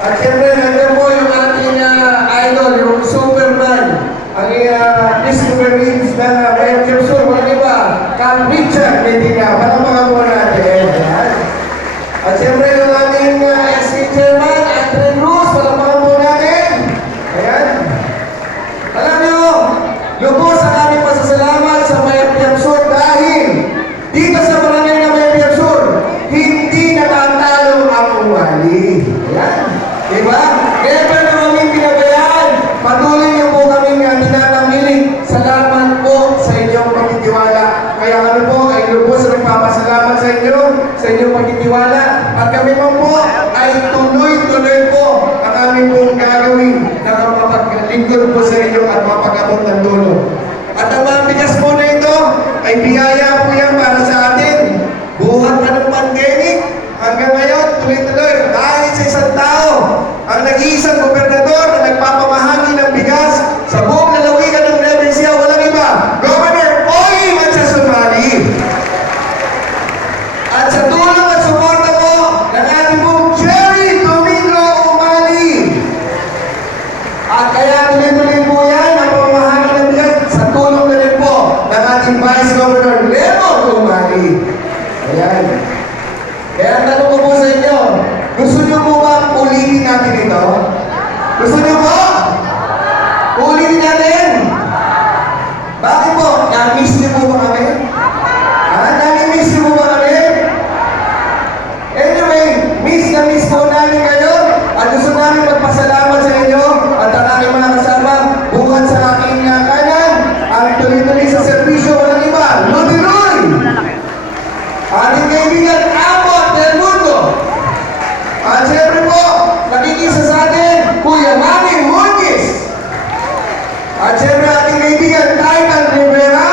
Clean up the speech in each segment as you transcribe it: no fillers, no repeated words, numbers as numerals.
At siyempre, nandiyan po yung ating idol, yung Superman. Ang Christopher Reeves ng Mayor Jepson, walang iba, Cam Richard Medina. Palapakan po natin. Ayan. At siyempre, yung aming SK Chairman, Andre Cruz, palapakan po natin. Ayan. Alam nyo, lubos ang aming pasasalamat sa Mayor Jepson dahil dito sa barangay na Mayor Jepson, hindi natatalo ang umali. Ayan. Diba? Never na kami pinabayaan. Patuloy niyo po kami tinatanggiling. Salamat po sa inyong pagtitiwala. Kaya kami po ay lubos na nagpapasalamat sa inyong pagtitiwala. At kami po ay tuloy-tuloy po ang aming pong gagawin na mapaglingkod po sa inyo at mapag-abot ng dulo. At ang mga bigas po na ito ay biyaya po yan para sa atin. Buhat pa ng pandemic, hanggang ngayon, tuloy-tuloy. Dahil sa isang tao, ang nag-iisang gobernador na nagpapamahagi ng bigas sa buong lalawigan ng Nueva Ecija, walang iba, Governor Oy Machasunmali. At sa tulong at suporta po ng ating pong Jerry Domingo Umali. At kaya tuloy-tuloy po yan ang pamamahagi ng bigas sa tulong na rin po ng ating Vice Governor Lemon Umali. Ayan. Kaya ang tanong ko po sa inyo, gusto nyo po ba ulitin natin ito? Gusto nyo po? Ulitin natin? Bakit po? Na-miss nyo po ba kami? Na-miss nyo po ba kami? Anyway, miss na miss po namin kayo at gusto namin magpasalamat sa inyo at ang aking mga kasama buhat sa aking kanan ang tuloy-tuloy sa servisyo walang iba, Lodi Roy! Ating kaibigan Abot del Mundo. At siyempre po, nakikisa sa atin, Kuya Manny Murgis. At siyempre ating kaibigan Titan Rivera,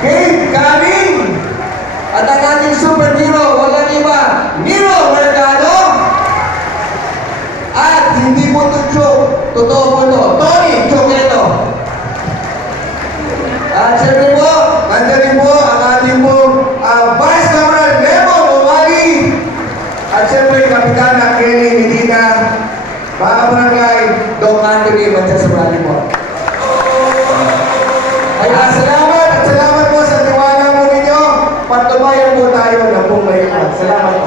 Gabe Kanin, at ang ating superhero, walang iba, Nero Mercado. At hindi po ito joke, totoo po ito, Tony Choqueto. At siyempre po, nandiyan rin po ang ating po Vice Governor Lemon Umali. At siyempre, Kapitana Kelly Medina, mga barangay, Doc Anthony Machasunmali po. Ay, salamat at salamat po sa tiwala mo ninyo. Patubayan po tayo na pong may salamat.